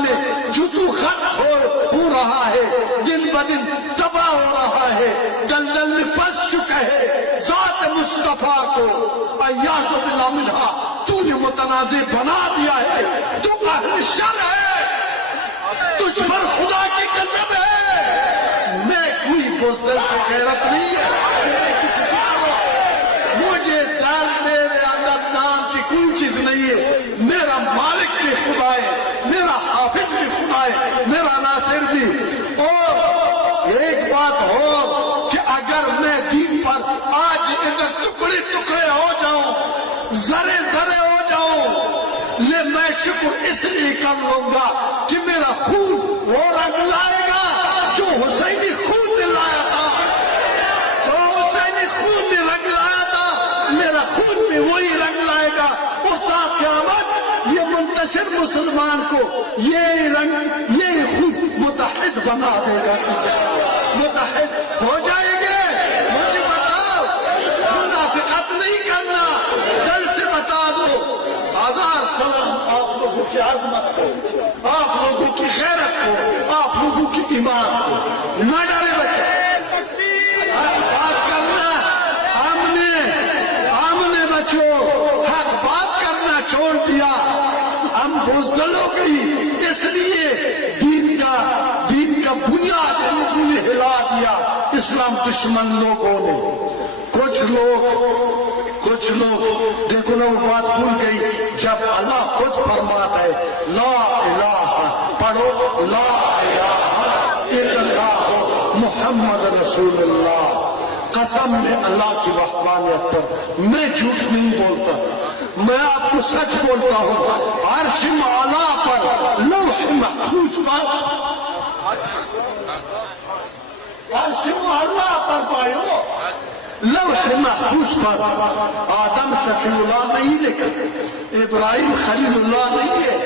میں جتو خط ہو رہا ہے، دن بدن تباہ ہو رہا ہے، دلدل میں پھنس چکا ہے، ذات مصطفیٰ کو ایاز باللہ منہا تو نے متنازع بنا دیا ہے، تو اہل شر ہے، تجھ پر خدا کی قسم ہے، میں کوئی بزدل کی غیرت نہیں ہے، مجھے درد میرے اندر نام کی کوئی چیز نہیں ہے، میرا مالک بھی خدا ہے، میرا حافظ بھی خدا ہے، میرا ناصر بھی۔ اور ایک بات ہو کہ اگر میں دین پر آج ادھر ٹکڑے ٹکڑے ہو جاؤں، ذرے ذرے ہو جاؤں، لے میں شکر اس لیے کر لوں گا کہ میرا خون وہ رنگ لائے گا جو حسینی خون نے لایا تھا، جو حسینی خون نے رنگ لایا تھا، میرا خون بھی وہی رنگ لائے گا، اور تا قیامت یہ منتشر مسلمان کو یہی رنگ یہی خون متحد بنا دے گا، متحد ہو جائے گے۔ مجھے بتاؤ، منافقت نہیں کرنا، دل سے بتا دو، ہزار سلام آپ لوگوں کی عظمت کو، آپ لوگوں کی غیرت کو، آپ لوگوں کی ایمان کو، نہ ڈرے بچے، بات کرنا ہم نے بچوں حق بات کرنا چھوڑ دیا، ہم بزدل ہو گئی، اس لیے دین کا بنیاد لوگوں نے ہلا دیا، اسلام دشمن لوگوں نے۔ کچھ لوگ دیکھو نا، وہ بات بھول گئی جب اللہ خود فرماتا ہے لا الہ، پڑھو لا الہ الا اللہ محمد رسول اللہ، قسم میں اللہ کی وحدانیت پر میں جھوٹ نہیں بولتا، میں آپ کو سچ بولتا ہوں، عرش اعلیٰ پر لوح محفوظ پر عرش اعلیٰ پر پائے لوح محفوظ پر آدم صفی اللہ نہیں لکھا، ابراہیم خلیل اللہ نہیں ہے،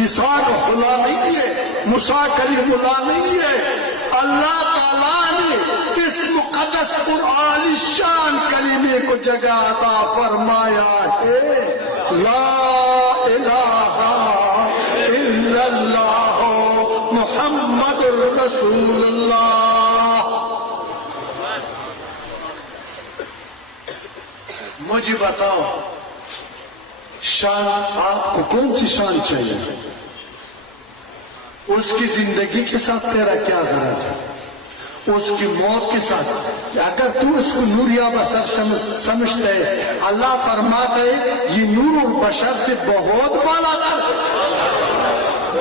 عیسیٰ روح اللہ نہیں ہے، موسیٰ کلیم اللہ نہیں ہے، اللہ تعالیٰ نے اس مقدس قرآن شان کلمے کو جگہ عطا فرمایا ہے، لا الہ الا اللہ محمد رسول اللہ۔ مجھے بتاؤ، شان آپ کو کون سی شان چاہیے؟ اس کی زندگی کے ساتھ تیرا کیا غرض ہے؟ اس کی موت کے ساتھ؟ اگر تو اس کو نوریہ بشر سمجھتا ہے، اللہ فرماتا ہے یہ نور البشر سے بہت بالا تر،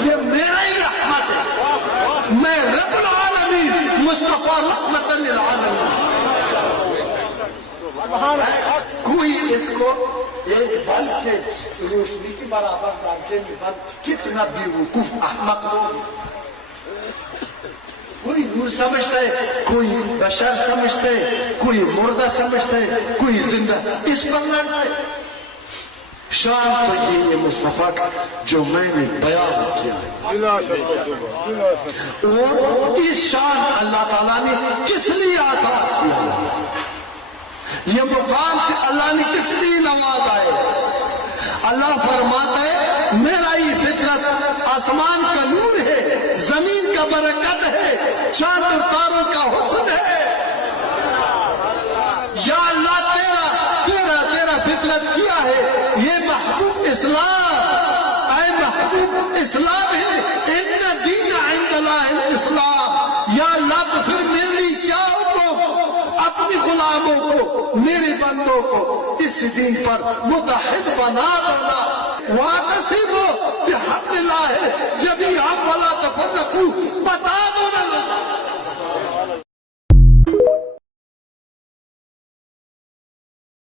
یہ میرا ہی رحمت ہے، میں رب العالمین مصطفیٰ رحمت للعالمین۔ کوئی اس کو ایک بل کے روشنی کی برابر درجے میں بل، کتنا بیوقوف احمق، کوئی نور سمجھتا ہے، کوئی بشر سمجھتا ہے، کوئی مردہ سمجھتا ہے، کوئی زندہ، اس پر لڑتا ہے۔ شان تو یہ مصطفیٰ کا جو میں نے بیان کیا ہے، اور اس شان اللہ تعالیٰ نے کس لیے عطا کیا ہے، یہ مقام سے اللہ نے کس لیے نوازا ہے؟ اللہ فرماتا ہے میرا یہ فطرت آسمان کا نور ہے، زمین کا برکت ہے، چاند اور تاروں کا حسن ہے، یا اللہ تیرا فطرت کیا ہے، یہ محبوب اسلام، اے محبوب اسلام ہے، ان دین عند اللہ الاسلام، یا اللہ تو پھر میرے لیے کیا حکم، اپنی غلاموں کو، میرے بندوں کو اس دین پر متحد بنا دینا، واعتصموا بحبل اللہ